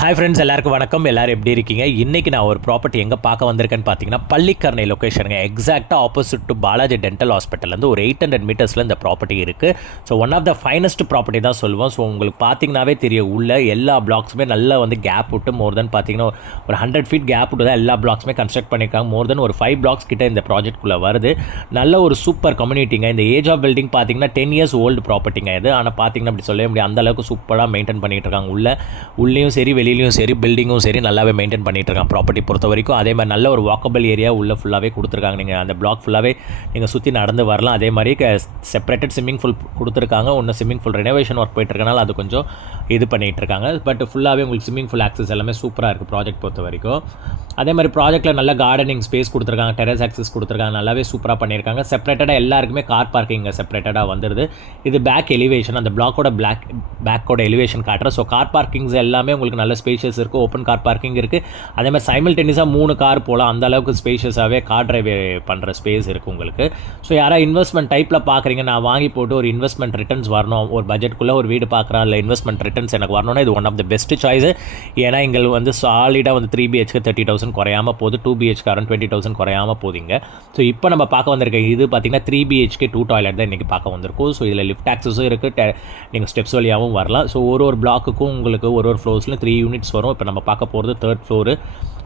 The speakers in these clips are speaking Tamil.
ஹாய் ஃப்ரெண்ட்ஸ், எல்லாருக்கும் வணக்கம். எல்லோரும் எப்படி இருக்கீங்க? இன்றைக்கி நான் ஒரு ப்ராப்பர்ட்டி எங்கே பார்க்க வந்திருக்கேன்னு பார்த்தீங்கன்னா, பள்ளிக்கரணை லொக்கேஷனுங்க. எக்ஸாக்டாக ஆப்போசிட் டு பாலாஜி டென்டல் ஹாஸ்பிட்டல்லேருந்து ஒரு 800 மீட்டர்ஸில் இந்த ப்ராப்பர்ட்டி இருக்குது. So one of the finest property தான் சொல்லுவோம். ஸோ உங்களுக்கு பார்த்தீங்கன்னாவே தெரியும், உள்ள எல்லா பிளாக்ஸுமே நல்லா வந்து கேப் விட்டு மோர் தென் பார்த்தீங்கன்னா ஒரு 100 ஃபீட் கேப் விட்டு தான் எல்லா பிளாக்ஸுமே கன்ஸ்ட்ரக்ட் பண்ணியிருக்காங்க. மோர் தென் ஒரு 5 பிளாக்ஸ் கிட்ட இந்த ப்ராஜெக்ட்குள்ளே வருது. நல்ல ஒரு சூப்பர் கம்யூனிட்டிங்க. இந்த ஏஜ் ஆஃப் பில்டிங் பார்த்தீங்கன்னா 10 இயர்ஸ் ஓல்டு ப்ராப்பர்ட்டிங்க இது. ஆனால் பார்த்தீங்கன்னா அப்படி சொல்லவே முடியாது, அந்தளவுக்கு சூப்பராக மெயின்டைன் பண்ணிகிட்டு இருக்காங்க. உள்ளேயும் சரி வெளியிலையும் சரி பில்டிங்கும் சரி நல்லாவே மெயின்டைன் பண்ணிட்டு இருக்காங்க ப்ராப்பர்ட்டி பொறுத்த வரைக்கும். அதே மாதிரி நல்ல ஒரு வாக்கபிள் ஏரியா உள்ள ஃபுல்லாகவே கொடுத்துருக்காங்க. நீங்கள் அந்த பிளாக் ஃபுல்லாகவே நீங்கள் சுற்றி நடந்து வரலாம். அதே மாதிரி செப்பரேட்டட் ஸ்விம்மிங் பூல் கொடுத்துருக்காங்க. ஒன்று ஸ்விம்மிங் பூல் ரெனோவேஷன் ஒர்க் போயிட்டு இருக்கனால அது கொஞ்சம் இது பண்ணிகிட்டு இருக்காங்க. பட் ஃபுல்லாகவே உங்களுக்கு ஸ்விம்மிங் பூல் ஆக்சஸ் எல்லாமே சூப்பராக இருக்குது ப்ராஜெக்ட் பொறுத்த வரைக்கும். அதே மாதிரி ப்ராஜெக்ட்டில் நல்ல கார்டனிங் ஸ்பேஸ் கொடுத்துருக்காங்க, டெரஸ் ஆக்சஸ் கொடுத்துருக்காங்க, நல்லாவே சூப்பராக பண்ணியிருக்காங்க. செப்பரேட்டடாக எல்லாருக்குமே கார் பார்க்கிங் செப்பரேட்டடாக வந்துடுது. இது பேக் எலிவேஷன், அந்த பிளாக்கோட பேக்கோட எலிவேஷன் காட்டுறேன். ஸோ கார் பார்க்கிங்ஸ் எல்லாமே உங்களுக்கு நல்ல ஸ்பேஷியஸ் இருக்குது. ஓப்பன் கார் பார்க்கிங் இருக்குது. அதே மாதிரி சைமல்டேனியஸாக 3 கார் போகலாம். அந்த அளவுக்கு ஸ்பேஷியஸாகவே கார் டிரைவ் பண்ணுற ஸ்பேஸ் இருக்குது உங்களுக்கு. ஸோ யாராவது இன்வெஸ்ட்மெண்ட் டைப்பில் பார்க்குறீங்க, நான் வாங்கி போட்டு ஒரு இன்வெஸ்ட்மெண்ட் ரிட்டர்ன்ஸ் வரணும், ஒரு பட்ஜெட்டுக்குள்ளே ஒரு வீடு பார்க்குறேன், இல்லை இன்வெஸ்ட்மெண்ட் ரிட்டர்ன்ஸ் எனக்கு வரணும்னா இது one of the best choice. ஏன்னா எங்களுக்கு வந்து சாலிடாக வந்து 3 BHK 30,000 குறையாமல் போகுது, 2 BHK அரௌண்ட் 20,000 குறையாமல் போகுதுங்க. ஸோ இப்போ நம்ம பார்க்க வந்திருக்க இது பார்த்தீங்கன்னா 3 BHK 2 டாய்லெட் தான் இன்றைக்கி பார்க்க வந்திருக்கும். ஸோ இதில் லிஃப்ட் ஆக்சஸும் இருக்குது, நீங்கள் ஸ்டெப்ஸ் வழியாகவும் வரலாம். ஸோ ஒரு பிளாக்குக்கும் உங்களுக்கு ஒரு ஃப்ளோர்ஸில் 3 யூனிட்ஸ் வரும். இப்போ நம்ம பார்க்க போகிறது 3rd ஃப்ளோரு.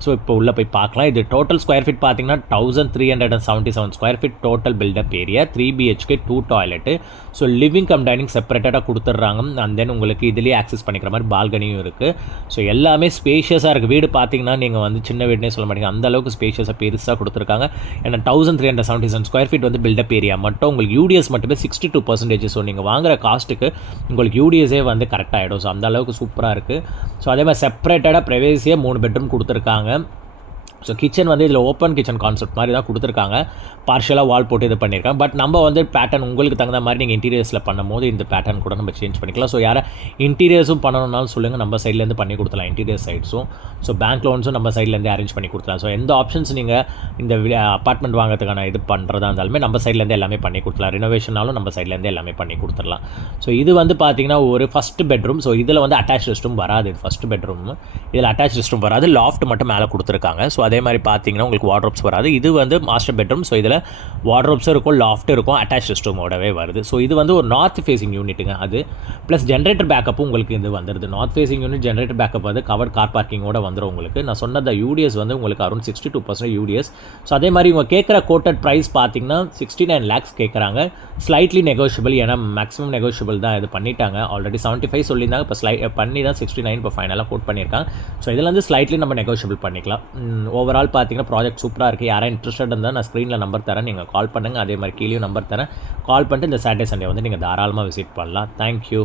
ஸோ இப்போ உள்ளே போய் பார்க்கலாம். இது டோட்டல் ஸ்கொயர் ஃபீட் பார்த்தீங்கன்னா 1377 square feet total built up area, 3 BHK 2 toilet. So living cum dining செப்பரேட்டடாக கொடுத்துட்றாங்க. அண்ட் தென் உங்களுக்கு இதுலேயே ஆக்சஸ் பண்ணிக்கிற மாதிரி பால்கனியும் இருக்குது. ஸோ எல்லாமே ஸ்பேஷியஸாக இருக்குது. வீடு பார்த்தீங்கன்னா நீங்கள் வந்து சின்ன வீடுனே சொல்ல மாட்டீங்க, அந்தளவுக்கு ஸ்பேஷியஸாக பெருசாக கொடுத்துருக்காங்க. ஏன்னா 1377 ஸ்கொயர் ஃபீட் வந்து பில்டப் ஏரியா மட்டும். உங்களுக்கு யூடிஎஸ் மட்டுமே 62%. ஸோ நீங்கள் வாங்குகிற காஸ்ட்டுக்கு உங்களுக்கு யூடிஎஸே வந்து கரெக்டாகிடும். ஸோ அந்தளவுக்கு சூப்பராக இருக்குது. ஸோ அதே மாதிரி செப்பரேட்டடாக ப்ரைவேசியாக 3 பெட்ரூம் கொடுத்துருக்காங்க. ஸோ கிச்சன் வந்து இதில் ஓப்பன் கிச்சன் கான்செப்ட் மாதிரி தான் கொடுத்துருக்காங்க. பார்ஷியலாக வால் போட்டு இது பண்ணியிருக்காங்க. பட் நம்ம வந்து பேட்டர்ன் உங்களுக்கு தகுந்த மாதிரி நீங்கள் இன்டீரியர்ஸில் பண்ணும்போது இந்த பேட்டர்ன் கூட நம்ம சேஞ்ச் பண்ணிக்கலாம். ஸோ யாரை இன்டீரியர்ஸும் பண்ணணும்னாலும் சொல்லுங்கள், நம்ம சைட்லேருந்து பண்ணி கொடுத்துலாம் இன்டீரியர் சைட்ஸும். ஸோ பேங்க் லோன்ஸும் நம்ம சைட்லேருந்து அரேஞ்ச் பண்ணி கொடுத்துலாம். ஸோ எந்த ஆப்ஷன்ஸ் நீங்கள் இந்த அப்பார்ட்மெண்ட் வாங்கிறதுக்கான இது பண்ணுறதா இருந்தாலுமே நம்ம சைட்லேருந்து எல்லாமே பண்ணி கொடுத்துலாம். ரினோவேஷனாலும் நம்ம சைட்லேருந்து எல்லாமே பண்ணி கொடுத்துடலாம். ஸோ இது வந்து பார்த்தீங்கன்னா ஒரு ஃபஸ்ட் பெட்ரூம். ஸோ இதில் வந்து அட்டாச் ரெஸ்ட் ரூம் வராது. இது ஃபஸ்ட் பெட்ரூம், இதில் அட்டாச் ரெஸ்ட் ரூம் வராது. லாஃப்ட் மட்டும் மேலே கொடுத்துருக்காங்க. ஸோ அதே மாதிரி பார்த்தீங்கன்னா உங்களுக்கு வார்ட்ரோப்ஸ் வராது. இது வந்து மாஸ்டர் பெட்ரூம். ஸோ இதில் வார்ட்ரோப்ஸும் இருக்கும், லாஃப்ட்டும் இருக்கும், அட்டாச் ரெஸ்ட் ரூமோடவே வருது. ஸோ இது வந்து ஒரு நார்த் ஃபேசிங் யூனிட்டுங்க. அது ப்ளஸ் ஜென்ரேட்டர் பேக்கப்பும் உங்களுக்கு இது வந்துடுது. North facing unit generator backup வந்து கவர் கார் பார்க்கிங்கோட வந்துடும் உங்களுக்கு. நான் சொன்ன யூடிஎஸ் வந்து உங்களுக்கு அரௌண்ட் 62% யூடிஎஸ். ஸோ அதே மாதிரி இவங்க கேட்குற கோட்டட் ப்ரைஸ் பார்த்தீங்கன்னா 69 lakhs கேட்குறாங்க. ஸ்லைட்லி நெகோஷியபிள், ஏன்னா மேக்ஸிமம் நெகோஷியபிள் தான் இது பண்ணிட்டாங்க. ஆல்ரெடி 75 சொல்லியிருந்தாங்க, இப்போ பண்ணி தான் 69 இப்போ ஃபைனலாக கோட் பண்ணியிருக்காங்க. ஸோ இதில் வந்து ஸ்லைட்லி நம்ம நெகோஷியபிள் பண்ணிக்கலாம். ஓவரால் பார்த்தீங்கன்னா ப்ராஜெக்ட் சூப்பராக இருக்குது. யாராவது இன்ட்ரெஸ்டட் இருந்தால் நான் ஸ்க்ரீனில் நம்பர் தரேன், நீங்கள் கால் பண்ணுங்கள். அதே மாதிரி கீழே நம்பர் தரேன், கால் பண்ணிட்டு இந்த சாட்டர்டே சண்டே வந்து நீங்கள் தாராளமாக விசிட் பண்ணலாம். தேங்க்யூ.